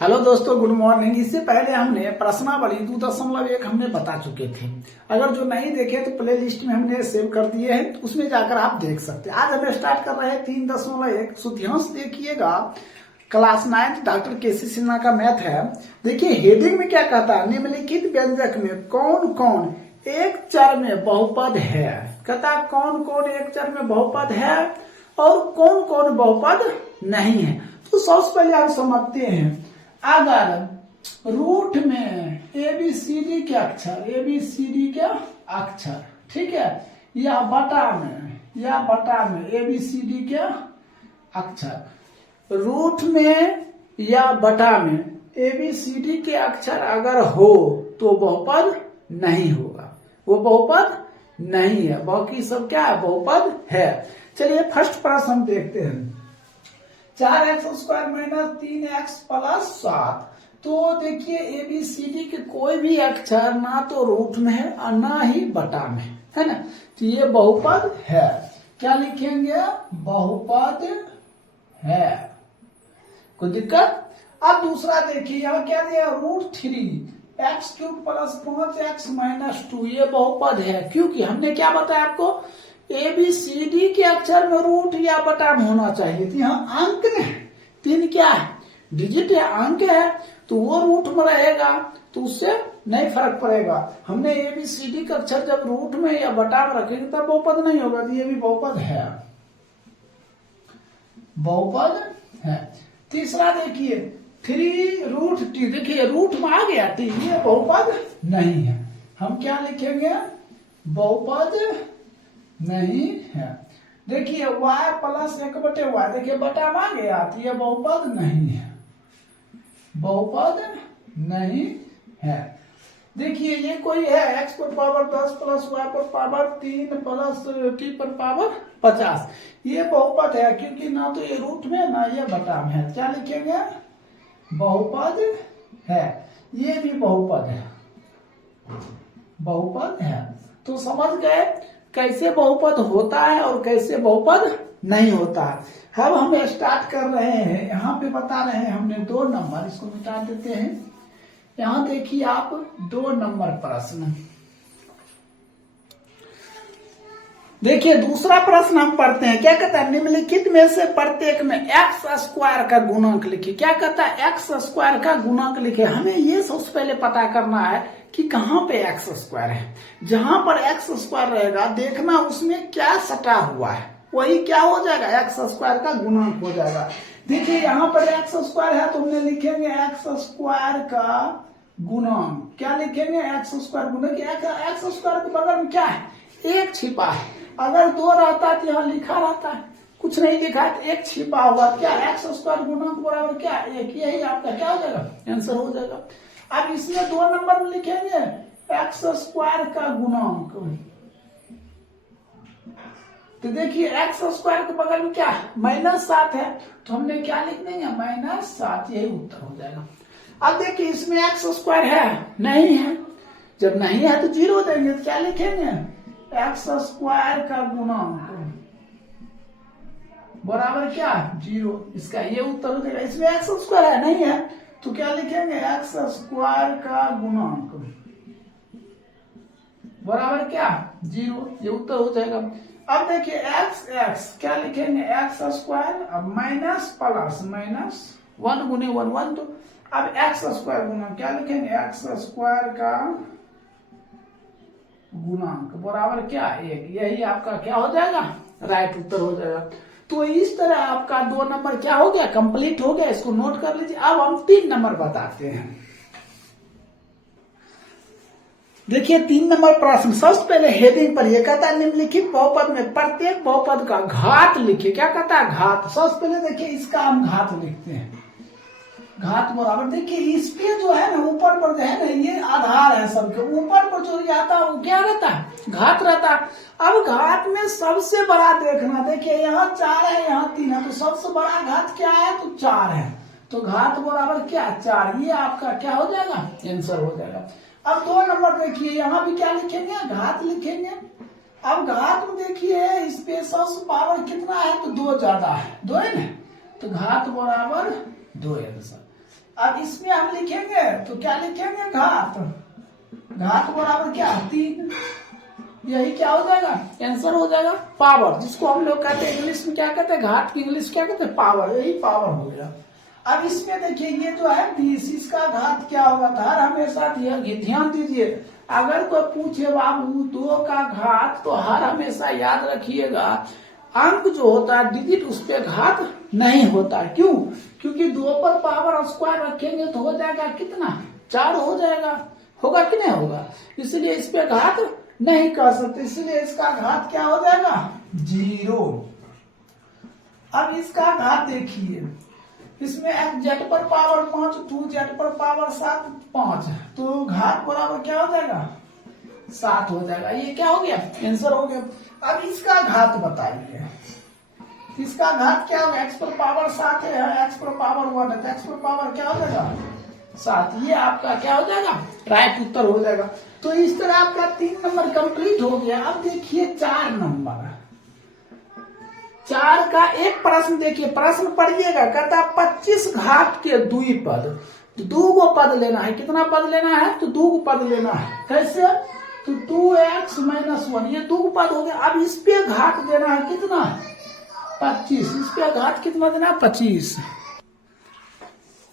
Hello दोस्तों, good morning. इससे पहले हमने प्रश्नावली 2.1 हमने बता चुके थे। अगर जो नहीं देखे तो प्ले लिस्ट में हमने सेव कर दिए हैं, तो उसमें जाकर आप देख सकते हैं। आज हमें स्टार्ट कर रहे हैं 3.1। सो ध्यान से देखिएगा, क्लास 9 डॉक्टर केसी सिन्हा का मैथ है। देखिए हेडिंग में क्या कहता है, निम्नलिखित व्यंजक में कौन कौन एक चर में बहुपद है। कहता है कौन कौन एक चर में बहुपद है और कौन कौन बहुपद नहीं है। तो सबसे पहले हम समझते हैं, अगर रूट में ABCD के अक्षर ठीक है, या बटा में ABCD के अक्षर, रूट में या बटा में ABCD के अक्षर अगर हो तो बहुपद नहीं होगा, वो बहुपद नहीं है। बाकी सब क्या है, बहुपद है। चलिए फर्स्ट प्रश्न हम देखते हैं। 4x² - 3x + 7। तो देखिए ABCD के कोई भी अक्षर ना तो रूट में है और ना ही बटा में है ना, तो ये बहुपद है। क्या लिखेंगे, बहुपद है, कोई दिक्कत। अब दूसरा देखिए, यहाँ क्या दिया, √3x³ + 5x - 2। ये बहुपद है क्योंकि हमने क्या बताया आपको, ABCD के अक्षर में रूट या बटा में होना चाहिए। तो यहाँ अंक में 3 क्या है, डिजिट है, अंक है, तो वो रूट में रहेगा, तो उससे नहीं फर्क पड़ेगा। हमने ABCD का अक्षर जब रूट में या बटा में रखेंगे तब बहुपद नहीं होगा, तो ये भी बहुपद है, बहुपद है। तीसरा देखिए 3√t, देखिए रूट में आ गया t, ये बहुपद नहीं है। हम क्या लिखेंगे, बहुपद नहीं है। देखिए y + 1/y, देखिए बटा में आ गया, तो ये बहुपद नहीं है, बहुपद नहीं है। देखिए ये कोई है x⁻10 + y⁻3 + t⁻50, ये बहुपद है क्योंकि ना तो ये रूट में ना ये बटा में है। क्या लिखेंगे, बहुपद है, ये भी बहुपद है, बहुपद है। तो समझ गए कैसे बहुपद होता है और कैसे बहुपद नहीं होता है। अब हम स्टार्ट कर रहे हैं, यहाँ पे बता रहे हैं हमने 2 नंबर, इसको मिटा देते हैं। यहाँ देखिए आप 2 नंबर प्रश्न। देखिए दूसरा प्रश्न हम पढ़ते हैं। क्या कहता है, निम्नलिखित में से प्रत्येक में x² का गुणांक लिखिए। क्या कहता है, x² का गुणांक लिखिए। हमें ये सबसे पहले पता करना है कि कहाँ पे x² है। जहां पर x² रहेगा देखना उसमें क्या सटा हुआ है, वही क्या हो जाएगा, x² का गुणांक हो जाएगा। देखिए यहाँ पर x² है तो हमने लिखेंगे x² का गुणांक। क्या लिखेंगे, x² गुणक। x² के बगल में क्या है, 1 छिपा है। अगर 2 रहता तो यहाँ लिखा रहता है, कुछ नहीं लिखा है तो 1 छिपा हुआ। क्या x² गुणांक बराबर क्या, 1। यही आपका क्या हो जाएगा, आंसर हो जाएगा। अब इसमें 2 नंबर में लिखेंगे x² का गुणांक। तो देखिए x² के बगल में क्या है, -7 है, तो हमने क्या लिख देंगे, -7, यही उत्तर हो जाएगा। अब देखिए इसमें x² है, नहीं है, जब नहीं है तो 0 देंगे। तो क्या लिखेंगे, x² का गुणांक बराबर क्या, 0। इसका ये उत्तर हो जाएगा। इसमें x² है, नहीं है, तो क्या लिखेंगे, x² का गुणांक बराबर क्या, 0, ये उत्तर हो जाएगा। अब देखिए x क्या लिखेंगे, x², अब माइनस प्लस -1 गुने 1 तो अब x² गुना क्या लिखेंगे, x² का गुणांक बराबर क्या, 1। यही आपका क्या हो जाएगा, राइट उत्तर हो जाएगा। तो इस तरह आपका 2 नंबर क्या हो गया, कंप्लीट हो गया। इसको नोट कर लीजिए। अब हम 3 नंबर बताते हैं। देखिए 3 नंबर प्रश्न। सबसे पहले हेडिंग पर यह कहता है, निम्नलिखित बहुपद में प्रत्येक बहुपद का घात लिखिए। क्या कहता है, घात। सबसे पहले देखिए इसका हम घात लिखते हैं, घात बराबर। देखिए इस पे जो है ना, ऊपर पर जो है ना, ये आधार है सबके, ऊपर पर जो आता है वो क्या रहता है, घात रहता है। अब घात में सबसे बड़ा देखना, देखिए यहाँ 4 है, यहाँ 3 है, तो सबसे बड़ा घात क्या है, तो 4 है, तो घात बराबर क्या, 4। ये आपका क्या हो जाएगा, आंसर हो जाएगा। अब 2 नंबर देखिए, यहाँ भी क्या लिखेंगे, घात लिखेंगे। अब घात में देखिए इस पे सबसे पावर कितना है, तो 2 ज्यादा है, 2 है ना, तो घात बराबर 2 आंसर। अब इसमें हम लिखेंगे तो क्या लिखेंगे, घात। घात बराबर क्या, 3। यही क्या हो जाएगा, आंसर हो जाएगा पावर, जिसको हम लोग कहते हैं इंग्लिश में क्या कहते हैं, घात की इंग्लिश क्या कहते हैं, पावर। यही पावर हो गया। अब इसमें देखिए ये जो है 20, इसका घात क्या होगा था, हर हमेशा ध्यान दीजिए, अगर कोई पूछे बाबू 2 का घात, तो हर हमेशा याद रखिएगा अंक जो होता है डिजिट, उस पर घात नहीं होता। क्यों, क्योंकि 2 पर पावर स्क्वायर रखेंगे तो हो जाएगा कितना, 4 हो जाएगा, होगा कि नहीं होगा, इसलिए इस पे घात नहीं कर सकते, इसलिए इसका घात क्या हो जाएगा, 0। अब इसका घात देखिए, इसमें z पर पावर 5, 2z पर पावर 7, 5, तो घात बराबर क्या हो जाएगा, 7 हो जाएगा। ये क्या हो गया, आंसर हो गया। अब इसका घात बताइए, इसका घात क्या होगा, x पर पावर 7 है, x पर पावर 1 है, तो x पर पावर क्या हो जाएगा, 7। ये आपका क्या हो जाएगा, राइट उत्तर हो जाएगा। तो इस तरह आपका 3 नंबर कंप्लीट हो गया। अब देखिए 4 नंबर, 4 का एक प्रश्न देखिए, प्रश्न पढ़िएगा, कहता 25 घात के द्विपद, 2 गो पद लेना है। कितना पद लेना है, तो 2 गो पद लेना है। कैसे, तो 2x - 1, ये 2 गो पद हो गया। अब इस पे घात देना है कितना, 25, इस पे घात कितना देना है, 25।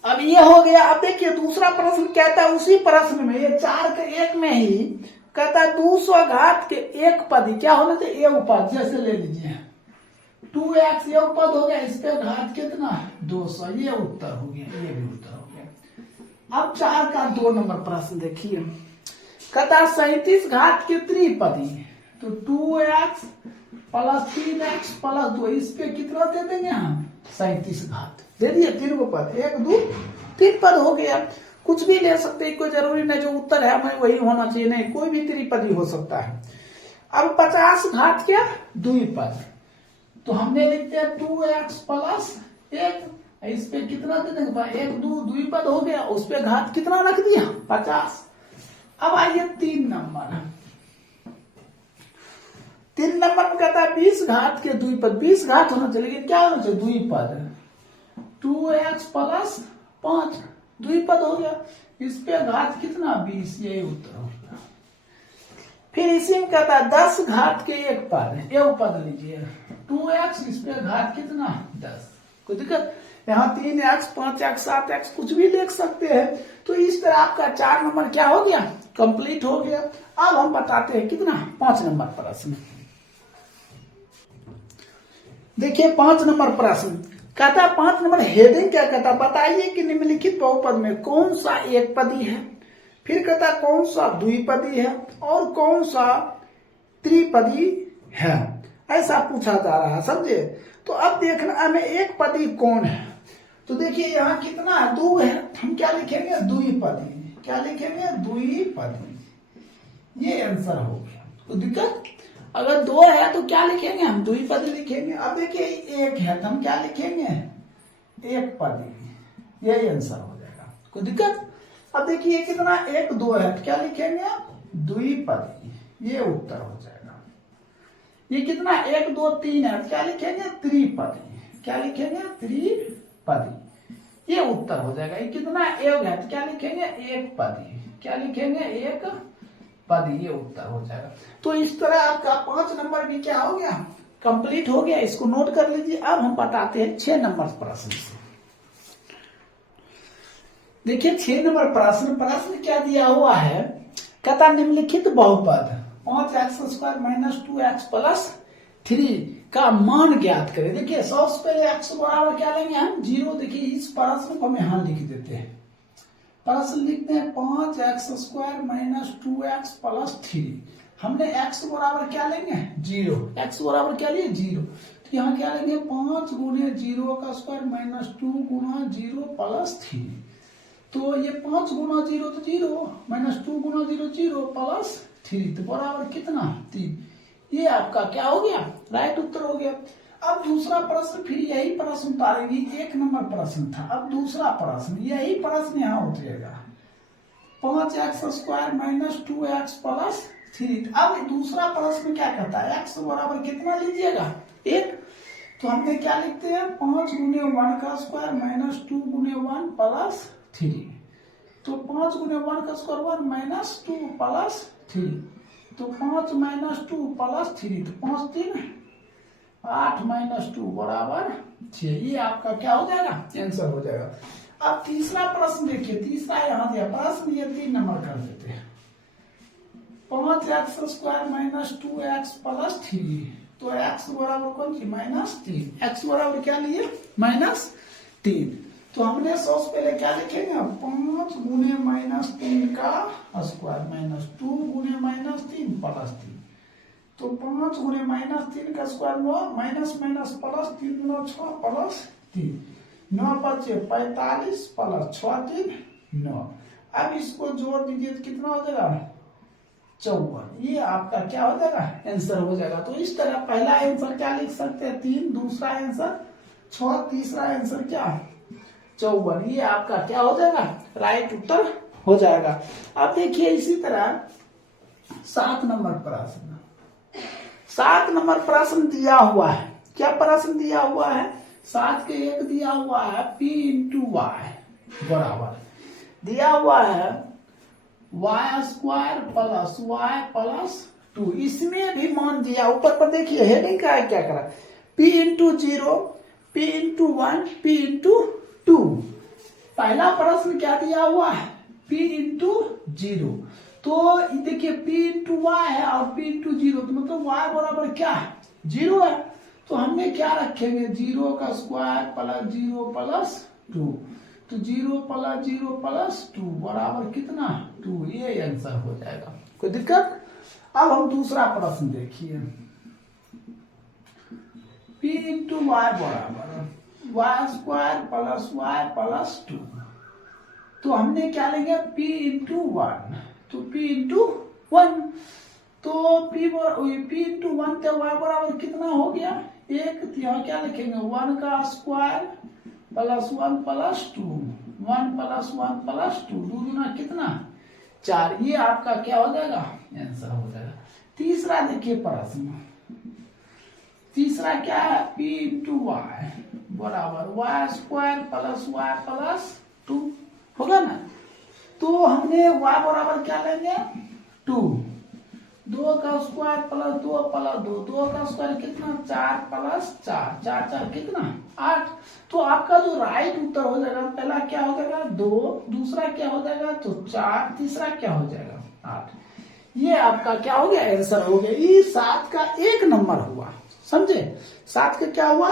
अब ये हो गया। अब देखिए दूसरा प्रश्न कहता है, उसी प्रश्न में ये 4 के एक में ही कहता है 200 घात के एक पद क्या होना चाहिए, ए पद, जैसे ले लीजिए 2x ये पद हो गया, इस पे घात कितना, 200। ये उत्तर हो गया, ये भी उत्तर हो गया। अब 4 का 2 नंबर प्रश्न देखिए, कहता 37 घात के त्रिपदी, तो 2x + 3x + 2, इस पे कितना दे देंगे हम, 37 घात दे दिए, 3 गो पद, 1 2 3 पद हो गया। कुछ भी ले सकते हैं, कोई जरूरी नहीं जो उत्तर है हमें वही होना चाहिए, नहीं, कोई भी त्रिपदी हो सकता है। अब 50 घात के द्विपद, तो हमने लिखते हैं 2x + 1, इस पे कितना दे देंगे, 1 2 द्विपद हो गया, उस पे घात कितना रख दिया, 50। अब आइए 3 नंबर, 3 नंबर में कहता है 20 घात के द्विपद, 20 घात होना चाहिए, लेकिन क्या होना चाहिए, द्विपद, 2x + 5 द्विपद हो गया, इस पे घात कितना, 20, यही उत्तर हो गया। फिर इसी में कहता है 10 घात के एक पद, ये पद लीजिए 2x, इस पे घात कितना, 10, कोई दिक्कत, यहाँ 3x 5x 7x कुछ भी लिख सकते हैं। तो इस तरह आपका 4 नंबर क्या हो गया, कंप्लीट हो गया। अब हम बताते हैं कितना, 5 नंबर प्रश्न देखिए। 5 नंबर प्रश्न कहता 5 नंबर हेडिंग क्या कहता, बताइए कि निम्नलिखित बहुपद में कौन सा एक पदी है, फिर कहता कौन सा द्विपदी है और कौन सा त्रिपदी है, ऐसा पूछा जा रहा है, समझे। तो अब देखना हमें एक पदी कौन है, तो देखिए यहाँ कितना है, 2 है, हम क्या लिखेंगे, द्विपदी, क्या लिखेंगे, द्विपदी, ये आंसर हो गया। तो दिक्कत, अगर 2 है तो क्या लिखेंगे हम, द्विपदी लिखेंगे। अब देखिए 1 है तो हम क्या लिखेंगे, एक पदी, यही आंसर हो जाएगा, कोई दिक्कत। अब देखिए कितना, 1 2 है तो क्या लिखेंगे, द्विपदी, ये उत्तर हो जाएगा। ये कितना, 1 2 3 है तो क्या लिखेंगे, त्रिपदी, क्या लिखेंगे, त्रिपदी, ये उत्तर हो जाएगा। ये कितना, 1 है तो क्या लिखेंगे, एक पदी, क्या लिखेंगे, एक पदी, ये उत्तर हो जाएगा। तो इस तरह आपका 5 नंबर भी क्या हो गया, कंप्लीट हो गया, इसको नोट कर लीजिए। अब हम बताते हैं 6 नंबर प्रश्न से। देखिए 6 नंबर प्रश्न क्या दिया हुआ है, कहता निम्नलिखित बहुपद 5x² - 2x + 3 का मान ज्ञात करें। देखिए सबसे पहले x बराबर क्या लेंगे हम, 0। देखिए इस प्रश्न को हम यहाँ लिख देते हैं, प्रश्न लिखते हैं 5x² - 2x + 3, हमने x बराबर क्या लेंगे, 0, x बराबर क्या लिए, 0, तो यहाँ क्या लेंगे, 5 × 0² - 2 × 0 + 3, तो ये 5 × 0 तो 0 - 2 × 0 0 + 3, तो बराबर कितना, 3। ये आपका क्या हो गया, राइट उत्तर हो गया। अब दूसरा प्रश्न, फिर यही प्रश्न उतारेंगे, 1 नंबर प्रश्न था, अब दूसरा प्रश्न, यही प्रश्न यहाँ उतरेगा, 5x² - 2x + 3। अब दूसरा प्रश्न क्या कहता है, x बराबर कितना लीजिएगा, 1, तो हमने क्या लिखते हैं, 5 × 1² - 2 × 1 + 3। तो 5 गुने 1 का स्क्वायर 1 माइनस 2 प्लस 3। तो 5 माइनस 2 प्लस 3, तो 5 3 8 माइनस 2 बराबर 6। ये आपका क्या हो जाएगा, आंसर हो जाएगा। अब तीसरा प्रश्न देखिए, तीसरा यहाँ दिया प्रश्न, ये 3 नंबर कर देते हैं। 5x square minus 2x plus 3। तो x बराबर कौन सी, -3। x बराबर क्या लिए, -3। तो हमने सबसे पहले क्या लिखेंगे, 5 गुने -3 का स्क्वायर माइनस 2 गुने -3 प्लस 3। तो 5 गुने -3 का square 9 minus minus plus 3 9 6 plus 3 9 बचे 45 प्लस 6 3 9। अब इसको जोड़ दीजिए तो कितना हो जाएगा, 54। ये आपका क्या हो जाएगा, आंसर हो जाएगा। तो इस तरह पहला आंसर क्या लिख सकते हैं, 3, दूसरा आंसर 6, तीसरा आंसर क्या 54। ये आपका क्या हो जाएगा, राइट उत्तर हो जाएगा। अब देखिए इसी तरह 7 नंबर प्रश्न, 7 नंबर प्रश्न दिया हुआ है। क्या प्रश्न दिया हुआ है, 7 के 1 दिया हुआ है p इंटू वाई बराबर दिया हुआ है y square plus y plus 2। इसमें भी मान दिया, ऊपर पर देखिए हेडिंग का है, क्या करा, p into 0, p into 1, p into 2। पहला प्रश्न क्या दिया हुआ है, p इंटू 0। तो देखिए p इंटू वाई है और p इंटू 0, तो मतलब y बराबर क्या है, 0 है। तो हमने क्या रखेंगे, 0 का स्क्वायर प्लस 0 प्लस 2। तो 0 प्लस 0 प्लस 2 बराबर कितना, 2। ये आंसर हो जाएगा, कोई दिक्कत। अब हम दूसरा प्रश्न देखिए, p इंटू वाई बराबर Y square plus Y plus 2। तो हमने क्या लेंगे, p इंटू 1। तो p इंटू 1, तो p इंटू 1 तो y बराबर कितना हो गया, 1। तो यहाँ क्या लिखेंगे, 1 का square plus 1 plus 2, 1 plus 1 plus 2, 2 दूना कितना 4। ये आपका क्या हो जाएगा, आंसर हो जाएगा। तीसरा देखिए प्रश्न, तीसरा क्या है, p इंटू वाई बराबर Y square plus Y plus 2 होगा ना। तो हमने y बराबर क्या लेंगे, 2। 2 का स्क्वायर प्लस 2 प्लस 2, 2 का स्क्वायर कितना 4 प्लस 4, 4 4 कितना 8। तो आपका जो राइट उत्तर हो जाएगा, पहला क्या हो जाएगा 2, दूसरा क्या हो जाएगा तो 4, तीसरा क्या हो जाएगा 8। ये आपका क्या हो गया, आंसर हो गया। ये 7 का 1 नंबर हुआ, समझे। 7 का क्या हुआ,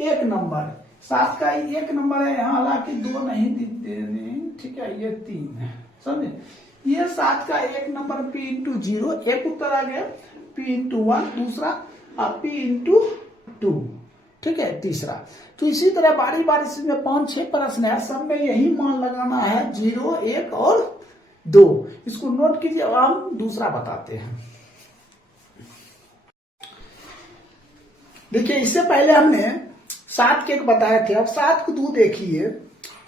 1 नंबर। 7 का 1 नंबर है, यहाँ हालांकि 2 नहीं देने, ठीक है, ये 3 है, समझे। ये 7 का 1 नंबर p इंटू 0, एक उत्तर आ गया, p इंटू 1 दूसरा, और p इंटू 2, ठीक है, तीसरा। तो इसी तरह बारी बारी से में 5-6 प्रश्न है, सब में यही मान लगाना है, 0 1 और 2। इसको नोट कीजिए, अब हम दूसरा बताते हैं। देखिए इससे पहले हमने 7 के 1 बताए थे, अब 7 को 2 देखिए,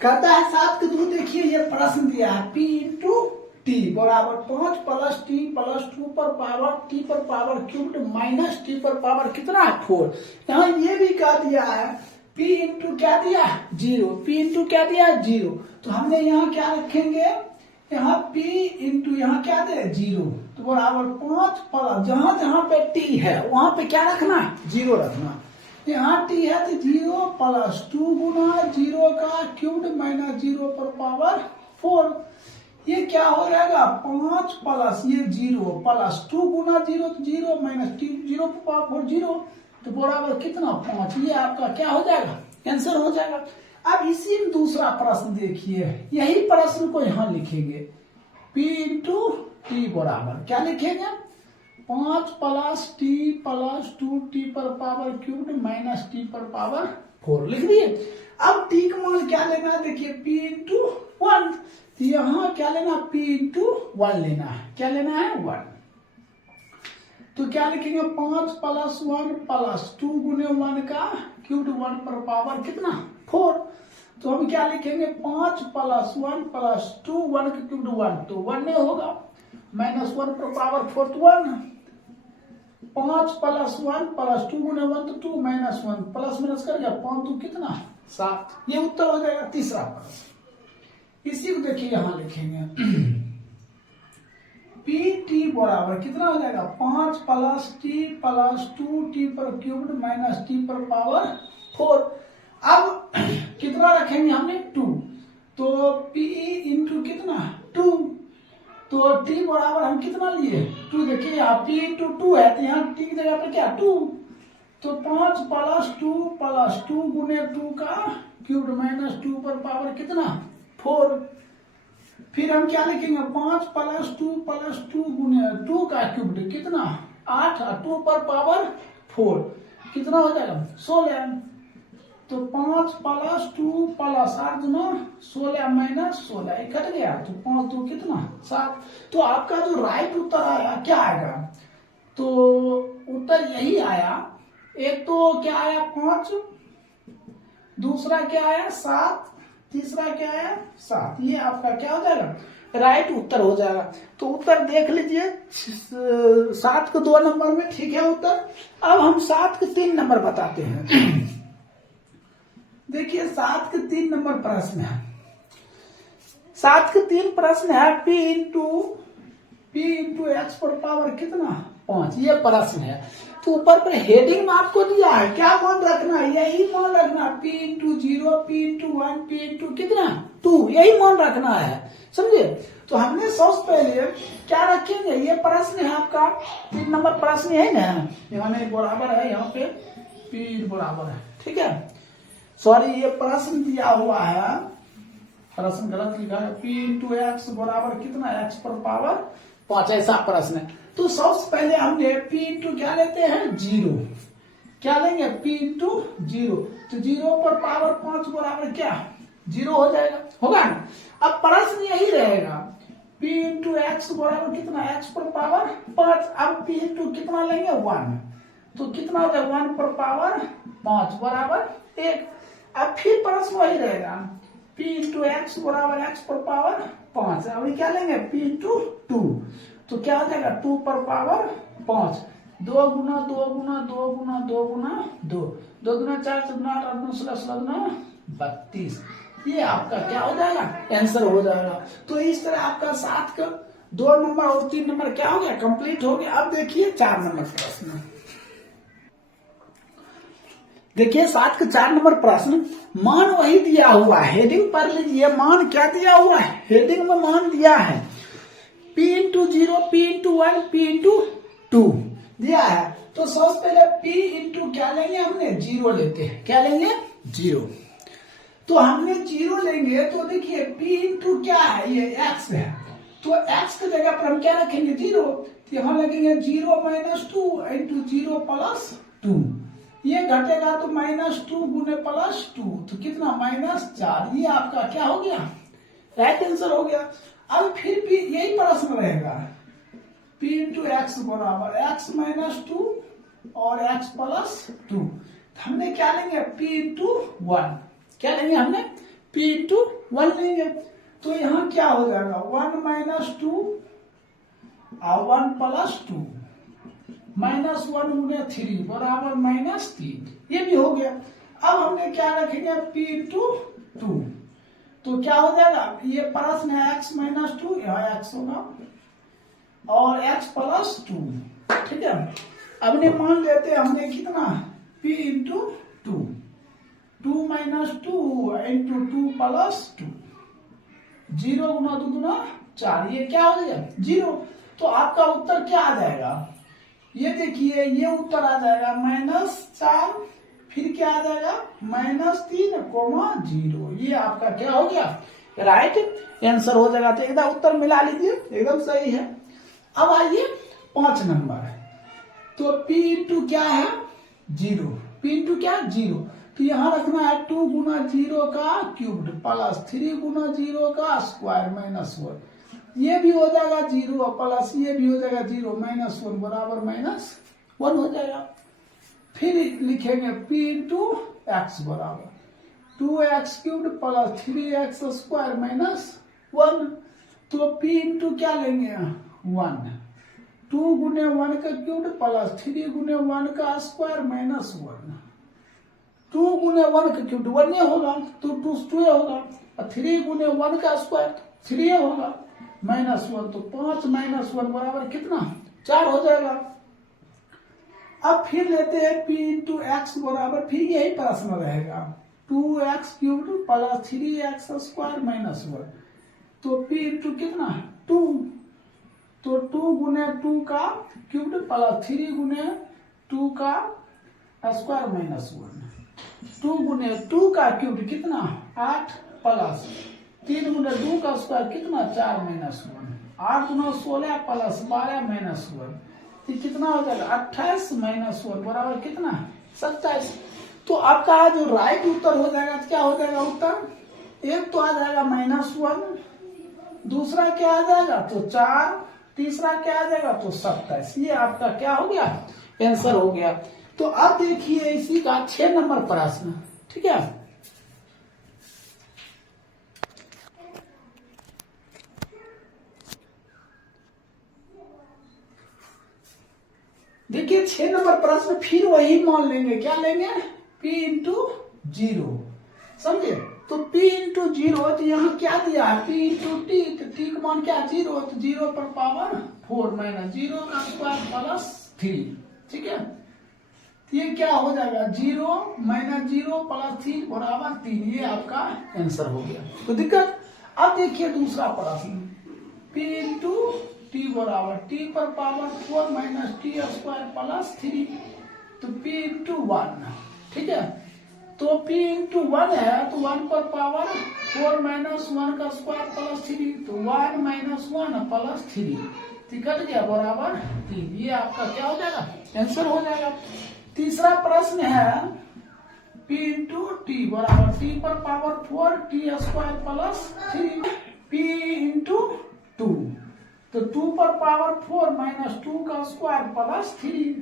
कहता है 7 को 2 देखिए, ये प्रश्न दिया है p इंटू टी बराबर 5 प्लस टी प्लस 2 पर पावर टी पर पावर क्यूब्ड माइनस टी पर पावर कितना है 4। यहाँ ये भी क्या दिया है, p इंटू क्या दिया है 0, p इंटू क्या दिया है 0। तो हमने यहाँ क्या रखेंगे, यहाँ p इंटू यहाँ क्या दे 0, तो बराबर 5 प्लस जहां जहां पे t है वहां पे क्या रखना है 0 रखना। यहाँ t है तो 0 प्लस 2 गुना 0 का क्यूब्ड माइनस 0 पर पावर 4। ये क्या हो जाएगा 5 प्लस ये 0 प्लस 2 गुना 0 तो 0 माइनस 0 पर पावर 0, तो बराबर कितना 5। ये आपका क्या हो जाएगा, आंसर हो जाएगा। अब इसी में दूसरा प्रश्न देखिए, यही प्रश्न को यहाँ लिखेंगे, p इंटू टी बराबर क्या लिखेंगे 5 प्लस टी प्लस 2t पर पावर क्यूब्ड माइनस टी पर पावर 4 लिख दिए। अब t का मान क्या लेना है, देखिए p इंटू 1, तो यहाँ क्या लेना p इंटू 1 लेना है, क्या लेना है 1। तो क्या लिखेंगे 5 प्लस 1 प्लस 2 गुने 1 का क्यूब्ड 1 पर पावर कितना 4। तो हम क्या लिखेंगे 5 प्लस 1 प्लस 2 1 का क्यूब्ड 1, तो 1 नहीं होगा, माइनस 1 पर पावर 4 तो 1। 5 प्लस 1 प्लस 2 गुने 1 तो 2 माइनस 1 प्लस माइनस कर गया 5 तो कितना 7। ये उत्तर हो जाएगा तीसरा प्रश्न। इसी को देखिए यहां लिखेंगे पी टी बराबर कितना हो जाएगा 5 प्लस टी प्लस 2 टी पर क्यूब्ड माइनस टी पर पावर 4। अब कितना रखेंगे हमने 2, तो पी इंटू कितना 2, तो टी बराबर हम कितना लिए 2। देखिए यहाँ पी इंटू 2 है तो यहाँ टी की जगह पर क्या 2, तो 5 प्लस 2 गुने 2 का क्यूब्ड माइनस 2 पर पावर कितना 4। फिर हम क्या लिखेंगे 5 प्लस 2 गुने 2 का क्यूब्ड कितना 8 और 2 पर पावर 4 कितना हो जाएगा 16। तो 5 प्लस 2 प्लस 8 गुना 16 माइनस 16 कट गया, तो 5 2 कितना 7। तो आपका जो राइट उत्तर आया क्या आएगा, तो उत्तर यही आया। एक तो क्या आया 5, दूसरा क्या आया 7, तीसरा क्या आया 7। ये आपका क्या हो जाएगा राइट उत्तर हो जाएगा। तो उत्तर देख लीजिए 7 को 2 नंबर में ठीक है उत्तर। अब हम 7 के 3 नंबर बताते हैं। देखिए 7 के 3 नंबर प्रश्न है। 7 के 3 प्रश्न है P इंटू एक्स पर पावर कितना 5, ये प्रश्न है। तो ऊपर पर हेडिंग में आपको दिया है, क्या मान रखना है, यही मान रखना P into 0, P into 1, P into कितना 2, यही मान रखना है, समझे। तो हमने सबसे पहले क्या रखेंगे, ये प्रश्न है आपका 3 नंबर प्रश्न है ना, यहाँ बराबर है, यहाँ पे P बराबर है, ठीक है। सॉरी ये प्रश्न दिया हुआ है, प्रश्न गलत लिखा है। P इंटू एक्स बराबर कितना एक्स पर पावर 5, ऐसा प्रश्न है। तो सबसे पहले हमने P इंटू क्या लेते हैं 0, क्या लेंगे P इंटू 0, तो 0 पर पावर 5 बराबर क्या 0 हो जाएगा, होगा ना। अब प्रश्न यही रहेगा P इंटू एक्स बराबर कितना एक्स पर पावर 5। अब P इंटू कितना लेंगे 1, तो कितना हो जाएगा 1 पर पावर 5 बराबर 1। अब फिर प्रश्न वही रहेगा P इंटू एक्स बराबर एक्स पर पावर 5। अभी क्या लेंगे P इंटू 2, तो क्या हो जाएगा 2 पर पावर 5, 2 गुना 2 गुना 2 गुना 2 गुना 2, 2 गुना 4 4 गुना 8 8 16 16 गुना 32। ये आपका क्या हो जाएगा आंसर हो जाएगा। तो इस तरह आपका 7 का 2 नंबर और 3 नंबर क्या हो गया कंप्लीट हो गया। अब देखिए 4 नंबर प्रश्न, देखिए 7 का 4 नंबर प्रश्न, मान वही दिया हुआ है, हेडिंग पढ़ लीजिए, मान क्या दिया हुआ है, हेडिंग में मान दिया है P into 0, P into 1, P into 2 दिया है। तो सबसे पहले P इंटू क्या लेंगे हमने 0 लेते हैं, क्या लेंगे 0। तो हमने 0 लेंगे तो देखिए P इंटू क्या है ये x है, तो x की जगह पर हम क्या रखेंगे 0, तो यहाँ लगेंगे 0 माइनस 2 इंटू 0 प्लस 2, ये घटेगा तो -2 गुने +2, तो कितना -4। ये आपका क्या हो गया राइट आंसर हो गया। अब फिर भी यही प्रश्न रहेगा P इंटू एक्स बराबर x माइनस 2 और x प्लस 2। हमने क्या लेंगे P इंटू 1, क्या लेंगे हमने P इंटू 1 लेंगे। तो यहाँ क्या हो जाएगा 1 माइनस 2 और 1 प्लस 2, -1 गुने 3 बराबर -3, ये भी हो गया। अब हमने क्या रखेंगे P इंटू 2, तो क्या हो जाएगा, ये प्रश्न है x माइनस 2, यहाँ x होगा और x प्लस 2, ठीक है। अब ने मान लेते हैं हमने कितना P into 2, 2 minus 2 into 2 plus 2, 0 गुना 2 गुना 4, ये क्या हो जाएगा 0। तो आपका उत्तर क्या आ जाएगा, ये देखिए ये उत्तर आ जाएगा -4, फिर क्या आ जाएगा -3, 0। ये आपका क्या हो गया राइट आंसर हो जाएगा। तो एकदम उत्तर मिला लीजिए, एकदम सही है। अब आइए 5 नंबर है, तो P इंटू क्या है 0, P इंटू क्या 0, तो यहाँ रखना है 2 गुना 0 का क्यूब्ड प्लस 3 गुना 0 का स्क्वायर -1, ये भी हो जाएगा 0 प्लस ये भी हो जाएगा 0 -1 बराबर -1 हो जाएगा। फिर लिखेंगे P इंटू एक्स बराबर 2x cubed plus 3x square -1, तो P इंटू क्या लेंगे 1, 2 गुने 1 का क्यूब्ड प्लस 3 गुने 1 का स्क्वायर -1, 2 गुने 1 का क्यूब्ड 1 होगा तो 2 होगा और 3 गुने 1 का स्क्वायर 3 होगा, -1, तो 5 - 1 बराबर कितना 4 हो जाएगा। अब फिर लेते हैं p इंटू एक्स बराबर, फिर यही प्रश्न रहेगा 2x³ प्लस 3x² -1, तो p इंटू कितना 2, तो 2 गुने 2 का क्यूब प्लस 3 गुने 2 का स्क्वायर -1, 2 गुने 2 का क्यूब कितना 8 प्लस 3 गुने 2 का स्क्वायर कितना 4 -1, 8 गुना 16 प्लस 12 -1, तो कितना हो जाएगा 28 -1 बराबर कितना 27। तो आपका जो राइट उत्तर हो जाएगा, क्या हो जाएगा उत्तर, एक तो आ जाएगा -1, दूसरा क्या आ जाएगा तो 4, तीसरा क्या आ जाएगा तो 27। ये आपका क्या हो गया आंसर हो गया। तो अब देखिए इसी का 6 नंबर प्रश्न, ठीक है। देखिए 6 नंबर प्रश्न फिर वही मान लेंगे, क्या लेंगे p इंटू 0, समझे। तो p इंटू 0, तो यहाँ क्या दिया है p इंटू टी, तो t का मान क्या 0, तो 0 पर पावर 4 माइनस 0 का स्क्वायर प्लस 3, ठीक है। ये क्या हो जाएगा 0 - 0 प्लस 3 बराबर 3, ये आपका आंसर हो गया। तो दिक्कत। अब देखिए दूसरा प्रश्न, p इंटू टी बराबर t पर power 4 minus T square plus 3, तो p इंटू 1, ठीक है। तो p इंटू 1 है, तो 1 पर पावर 4 माइनस 1 का स्क्वायर प्लस 3, तो 1 - 1 प्लस 3, कट गया बराबर 3, ये आपका क्या हो जाएगा आंसर हो जाएगा। तीसरा प्रश्न है p इंटू टी बराबर t पर power 4 T square plus 3, p into 2, तो 2 पर पावर 4 माइनस 2 का स्क्वायर प्लस 3,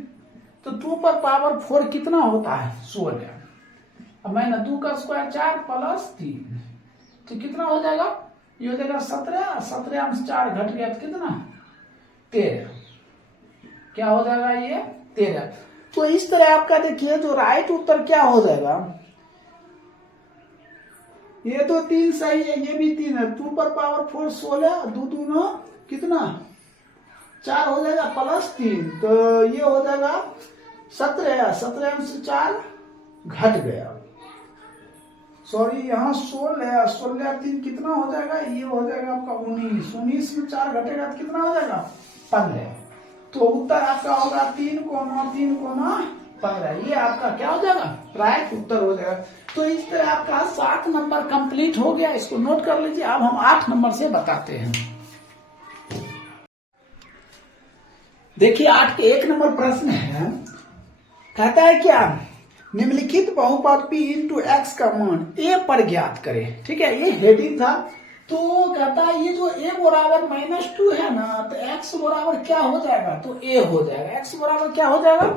तो 2 पर पावर 4 कितना होता है 16, अब मैंने 2 का स्क्वायर 4 प्लस 3, तो कितना हो जाएगा, ये हो जाएगा 17, 17 में 4 घट गया तो कितना 13, क्या हो जाएगा ये 13। तो इस तरह आपका देखिए जो राइट उत्तर क्या हो जाएगा, ये तो 3 सही है, ये भी 3 है, 2 पर पावर 4 16, 2 दूना कितना 4 हो जाएगा प्लस 3, तो ये हो जाएगा 17, 17 में से 4 घट गया, सॉरी यहाँ 16, 16 3 कितना हो जाएगा, ये हो जाएगा आपका 19, 19 में 4 घटेगा तो कितना हो जाएगा 15, तो उत्तर आपका होगा 3, 15, ये आपका क्या हो जाएगा राइट उत्तर हो जाएगा। तो इस तरह आपका 7 नंबर कंप्लीट हो गया, इसको नोट कर लीजिए। अब हम 8 नंबर से बताते हैं। देखिए 8 के 1 नंबर प्रश्न है, कहता है क्या निम्नलिखित बहुपद p इंटू एक्स का मान a पर ज्ञात करें, ठीक है, ये हेडिंग था। तो कहता है ये जो a बराबर -2 है ना, तो x बराबर क्या हो जाएगा तो a हो जाएगा, x बराबर क्या हो जाएगा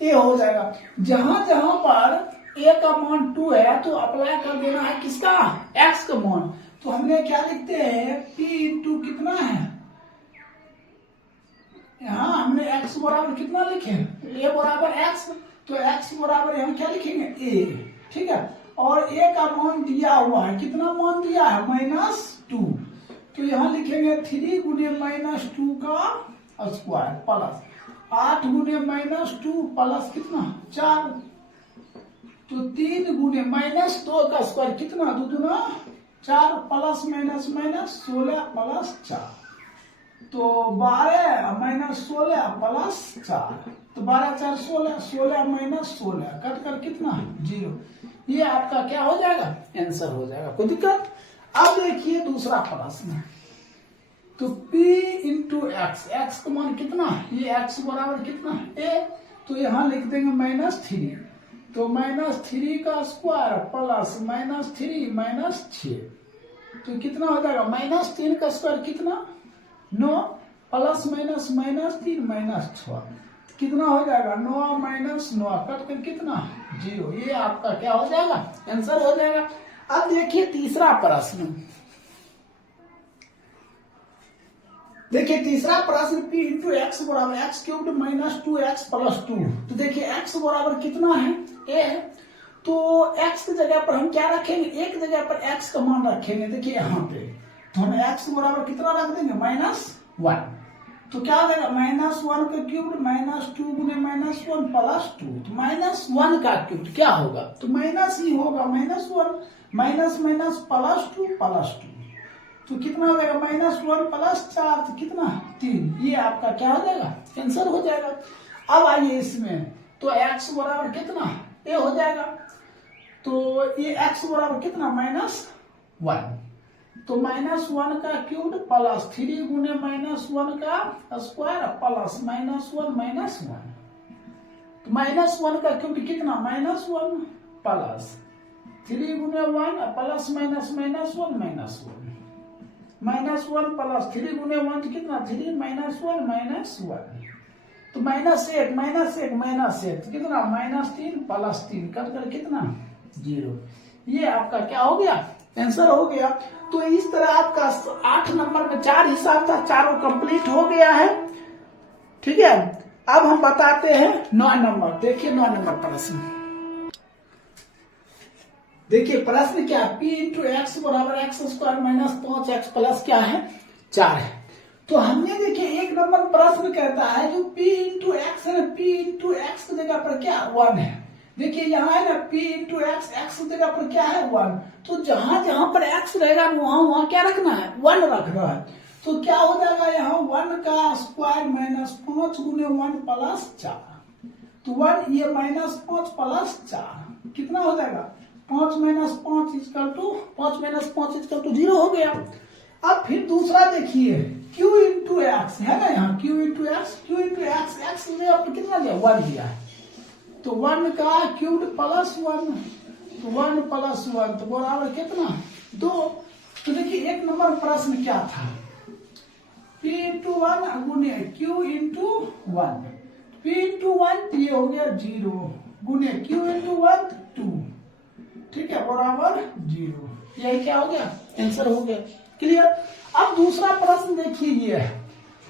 a हो जाएगा। जहां जहां पर a का मान 2 है तो अप्लाई कर देना है किसका x का मान, तो हमने क्या लिखते हैं p इंटू कितना है, यहाँ हमने x बराबर कितना लिखे a बराबर x, तो x बराबर हम क्या लिखेंगे a, ठीक है। और a का मान दिया हुआ है, कितना मान दिया है -2, तो यहाँ लिखेंगे 3 गुने -2 का स्क्वायर प्लस 8 गुने -2 प्लस कितना 4, तो 3 गुने -2 का स्क्वायर कितना 2 दूना 4 प्लस माइनस 16 प्लस 4, तो 12 - 16 प्लस 4, तो 12 4 16, 16 - 16 कट कर कितना 0, ये आपका क्या हो जाएगा आंसर हो जाएगा, कोई दिक्कत। अब देखिए दूसरा प्रश्न, तो p इंटू एक्स, एक्स का मान कितना, ये x बराबर कितना a, तो यहाँ लिख देंगे -3, तो -3 का स्क्वायर प्लस -3 -6, तो कितना हो जाएगा -3 का स्क्वायर कितना 9 प्लस -3 -6, कितना हो जाएगा 9 -9 कट कर कितना 0, ये आपका क्या हो जाएगा आंसर हो जाएगा। अब देखिए तीसरा प्रश्न, देखिए तीसरा प्रश्न p इंटू एक्स बराबर x³ -2x + 2, तो देखिए x बराबर कितना है a है, तो x की जगह पर हम क्या रखेंगे, एक जगह पर x का मान रखेंगे। देखिए यहाँ पे तो हम x बराबर कितना रख देंगे, -1। तो क्या हो जाएगा, -1 का क्यूब -2 गुने -1 प्लस 2। तो -1 का क्यूब क्या होगा, तो माइनस ही होगा, -1 माइनस माइनस प्लस 2 प्लस 2। तो कितना हो जाएगा, -1 प्लस 4 तो कितना 3। ये आपका क्या हो जाएगा, आंसर हो जाएगा। अब आइए इसमें तो x बराबर कितना, ये हो जाएगा। तो ये x बराबर कितना, -1। तो -1 का क्यूब प्लस 3 गुने -1 का स्क्वायर प्लस -1 -1। तो -1 का क्यूब कितना, -1 प्लस 3 गुने 1 प्लस माइनस -1 -1 प्लस 3 गुने 1 तो कितना 3 -1 तो -1 तो कितना -3 प्लस 3 कट कर कितना 0। ये आपका क्या हो गया, आंसर हो गया। तो इस तरह आपका 8 नंबर में 4 हिसाब था, चारों कंप्लीट हो गया है। ठीक है, अब हम बताते हैं 9 नंबर। देखिए 9 नंबर प्रश्न, देखिए प्रश्न क्या, p इंटू एक्स बराबर x² माइनस 5x प्लस क्या है 4 है। तो हमने देखिए 1 नंबर प्रश्न कहता है जो p इंटू एक्स है, p इंटू एक्स की जगह पर क्या 1 है। देखिए यहाँ है ना p इंटू एक्स, एक्स की जगह पर क्या है 1। तो जहां जहां पर x रहेगा वहां क्या रखना है, 1 रखना है। तो क्या हो जाएगा यहाँ 1 का स्क्वायर माइनस 5 गुने 1 प्लस 4। तो 1 ये -5 प्लस 4 कितना हो जाएगा, 5 माइनस 5 इक्वल टू 0 हो गया। अब फिर दूसरा देखिए q इंटू एक्स है ना, यहाँ q इंटू एक्स, एक्स में आपको कितना दिया 1 दिया है। तो 1 का क्यूब प्लस 1, तो 1 प्लस 1 तो बराबर कितना 2। तो देखिए 1 नंबर प्रश्न क्या था, p इंटू 1 गुने q इंटू 1, p इंटू 1 ये हो गया 0 गुने q इंटू 1 2, ठीक है बराबर 0। यही क्या हो गया, आंसर हो गया। क्लियर। अब दूसरा प्रश्न देखिए ये है,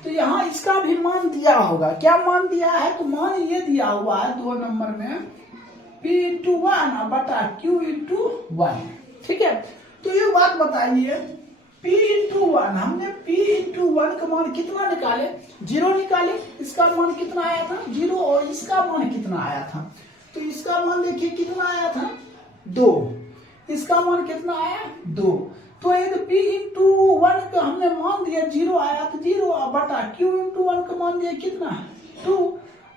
तो यहाँ इसका भी मान दिया होगा। क्या मान दिया है, तो मान ये दिया हुआ है 2 नंबर में p इंटू 1 बटा q इंटू 1। ठीक है, तो ये बात बताइए p इंटू 1, हमने p इंटू 1 का मान कितना निकाले, 0 निकाले। इसका मान कितना आया था 0, और इसका मान कितना आया था, तो इसका मान देखिए कितना आया था 2, इसका मान कितना आया 2। तो यदि p इंटू 1 का हमने मान दिया 0 आया तो 0 बटा q इंटू 1 का मान दिया कितना 2।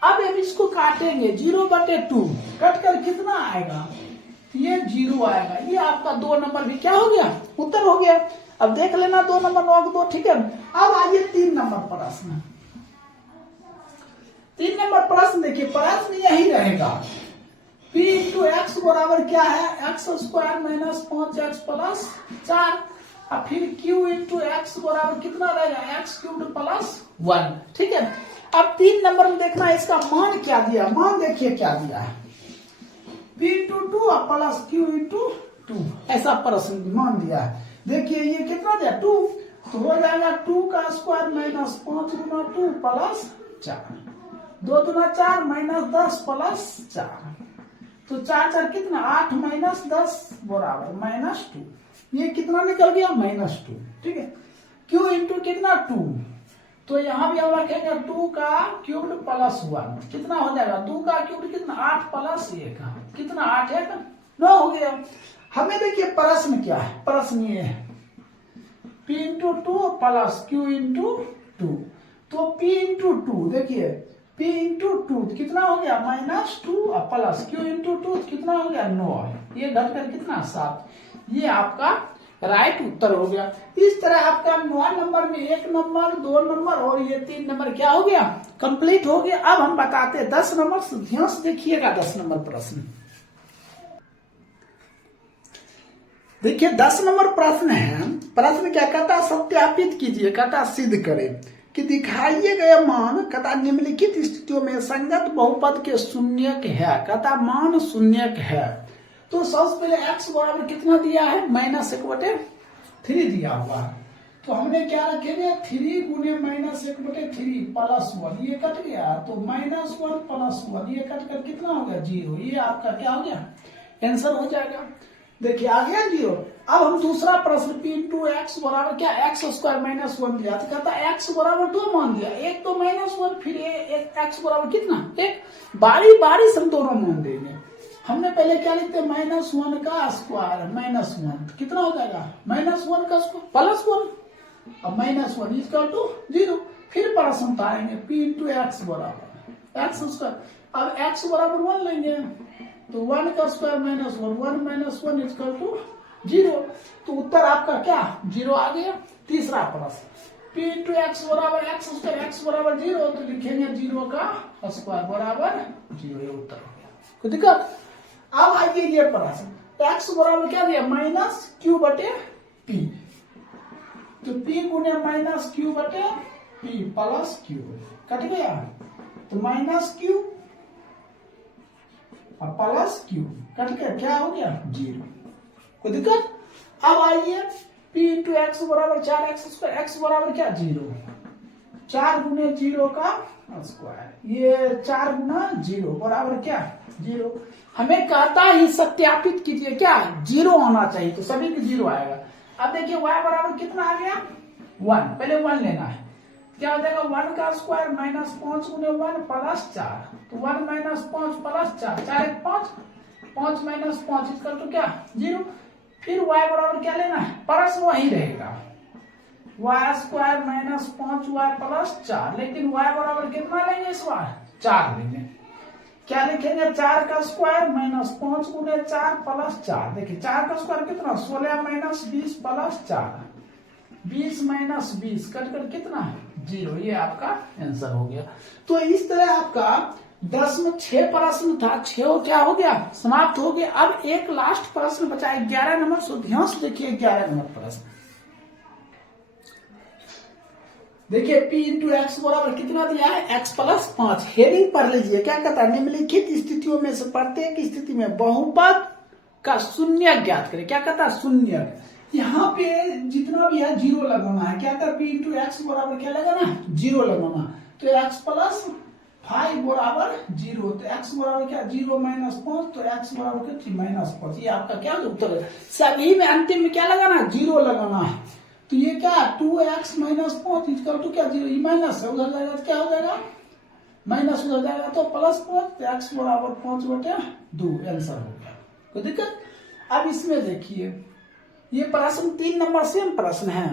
अब इसको काटेंगे 0 बटे 2 कट कर कितना आएगा, ये 0 आएगा। ये आपका 2 नंबर भी क्या हो गया, उत्तर हो गया। अब देख लेना 2 नंबर 9 2, ठीक है। अब आइए 3 नंबर प्रश्न। 3 नंबर प्रश्न देखिए, प्रश्न यही रहेगा p इंटू एक्स बराबर क्या है, x² माइनस 5x प्लस 4। और फिर q इंटू एक्स बराबर कितना रहेगा, x³ प्लस 1। ठीक है, अब 3 नंबर में देखना है इसका मान क्या दिया, मान देखिए क्या दिया है, p into 2 plus q into 2, ऐसा प्रश्न मान दिया है। देखिए ये कितना दिया 2, तो हो जाएगा 2 का स्क्वायर माइनस 5 गुना 2 प्लस 4, 2 दूना 4 माइनस 10 प्लस 4। तो 4 4 कितना 8 माइनस 10 बराबर -2। ये कितना निकल गया -2। ठीक है, q इंटू कितना 2, तो यहाँ भी हम रखेंगे 2 का क्यूब प्लस 1 कितना हो जाएगा, 2 का क्यूब कितना 8 प्लस 1 कितना 8 है 9 हो गया। हमें देखिए प्रश्न क्या है, प्रश्न ये है p into 2 plus q into 2। तो p इंटू 2 देखिए p इंटू 2 कितना हो गया -2 प्लस q इंटू 2 कितना हो गया 9, ये घटकर कितना 7। ये आपका राइट उत्तर हो गया। इस तरह आपका 9 नंबर में 1 नंबर 2 नंबर और ये 3 नंबर क्या हो गया, कंप्लीट हो गया। अब हम बताते हैं 10 नंबर, ध्यान से देखिएगा 10 नंबर प्रश्न। देखिए 10 नंबर प्रश्न है, प्रश्न क्या कहता है, सत्यापित कीजिए, कहता सिद्ध करें कि दिखाइए गए मान कहता निम्नलिखित स्थितियों में संगत बहुपद के शून्यक है, कहता मान शून्यक है। तो सबसे पहले x बराबर कितना दिया है, -1/3 दिया हुआ है। तो हमने क्या रखेंगे 3 गुने -1/3 प्लस 1, ये कट गया तो -1 प्लस 1 ये कट कर कितना हो गया 0। ये आपका क्या हो गया आंसर हो जाएगा। देखिए आ गया 0। अब हम दूसरा प्रश्न p इंटू एक्स बराबर क्या एक्स स्क्वायर माइनस 1 दिया, तो कहता है एक्स बराबर 2 मान दिया, एक तो माइनस 1 फिर एक्स बराबर कितना 1, बारी बारी से हम दोनों मान देंगे। हमने पहले क्या लिखते हैं -1 का स्क्वायर -1 कितना हो जाएगा -1 का स्क्वायर प्लस 1, अब -1 इक्वल टू 0। फिर प्रश्न उतारेंगे p इंटू एक्स बराबर एक्स स्क्वायर, अब एक्स बराबर 1 लेंगे तो 1 का स्क्वायर -1 1 इक्वल टू 0, तो उत्तर आपका क्या 0 आ गया। तीसरा प्रश्न p इंटू एक्स बराबर एक्स स्क्वायर एक्स बराबर 0, तो लिखेंगे 0 का स्क्वायर बराबर 0, ये उत्तर हो गया। कोई दिक्कत? अब आइए ये प्रश्न एक्स बराबर क्या दिया -q बटे p, तो p गुने -q बटे p प्लस q कट गया, तो -q और प्लस q कट गया, क्या हो गया 0। कोई दिक्कत? अब आइए p इंटू एक्स बराबर 4x स्क्वायर एक्स बराबर क्या 0, 4 गुने 0 का स्क्वायर, ये 4 गुना 0 बराबर क्या 0। हमें कहता ही सत्यापित कीजिए क्या 0 होना चाहिए, तो सभी के 0 आएगा। अब देखिए y बराबर कितना आ गया 1, पहले 1 लेना है, क्या हो जाएगा 1 का स्क्वायर -5 गुने 1 प्लस 4, तो 1 -5 प्लस 4, 4 1 5, 5 -5 इक्वल टू क्या 0। फिर y बराबर क्या लेना है, परस वही रहेगा y स्क्वायर -5y प्लस 4, लेकिन y बराबर कितना लेंगे इस बार 4 लेंगे, क्या लिखेंगे 4 का स्क्वायर -5 गुने 4 प्लस 4, देखिए 4 का स्क्वायर कितना 16 -20 प्लस 4, 20 -20 कट कर कितना 0, ये आपका आंसर हो गया। तो इस तरह आपका 10 में 6 प्रश्न था, 6 क्या हो गया समाप्त हो गया। अब एक लास्ट प्रश्न बचा है 11 नंबर, सो ध्यान से देखिए 11 नंबर प्रश्न। देखिए p इंटू एक्स बराबर कितना दिया है x प्लस 5, हेडिंग पढ़ लीजिए क्या कहता है, निम्नलिखित स्थितियों में से प्रत्येक स्थिति में बहुपद का शून्य ज्ञात करें। क्या कहता है शून्य, यहाँ पे जितना भी है 0 लगाना है, क्या कहता है p इंटू एक्स बराबर क्या लगाना 0 लगाना, तो x प्लस 5 बराबर 0, तो x बराबर क्या 0 -5, तो x बराबर क्या -5, ये आपका क्या उत्तर है। सभी में अंतिम में क्या लगाना 0 लगाना है, तो ये क्या 2x -5 इक्वल टू क्या 0, ये माइनस है उधर जाएगा तो क्या हो जाएगा माइनस उधर जाएगा तो +5, तो x बराबर 5 बटे 2 आंसर हो गया। कोई दिक्कत? अब इसमें देखिए ये प्रश्न 3 नंबर सेम प्रश्न है,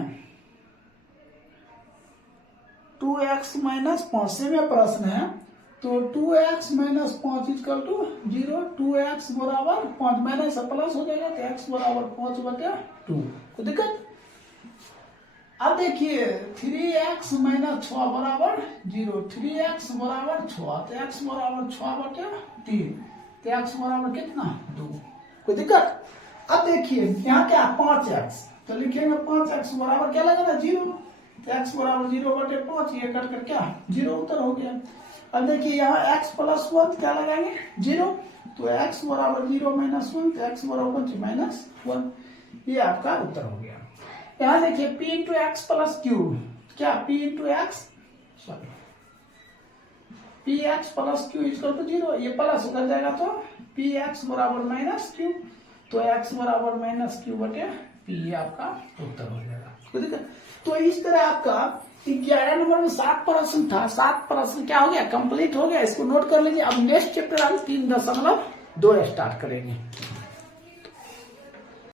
2x -5 सेम प्रश्न है, तो 2x -5 इक्वल टू 0, 2x बराबर 5 माइनस प्लस हो जाएगा, तो x बराबर 5 बटे 2। कोई दिक्कत? अब देखिए 3x -6 बराबर 0, 3x बराबर 6, तो x बराबर 6 बटे 3, तो x बराबर कितना 2। कोई दिक्कत? अब देखिए यहाँ क्या 5x, तो लिखेंगे 5x बराबर क्या लगेगा 0, तो x बराबर 0 बटे 5, ये कट कर क्या 0 उत्तर हो गया। अब देखिए यहाँ x प्लस 1 क्या लगाएंगे 0, तो x बराबर 0 -1, तो x बराबर -1, ये आपका उत्तर हो गया। यहाँ देखिए p into X plus Q, क्या p into X sorry P X plus Q equal to 0, ये प्लस उधर जाएगा तो पी एक्स बराबर -q, तो x बराबर -q बटे p, ये आपका उत्तर हो जाएगा। तो इस तरह आपका 11 नंबर में 7 प्रश्न था, 7 प्रश्न क्या हो गया कंप्लीट हो गया, इसको नोट कर लीजिए। अब नेक्स्ट चैप्टर हम 3.2 स्टार्ट करेंगे।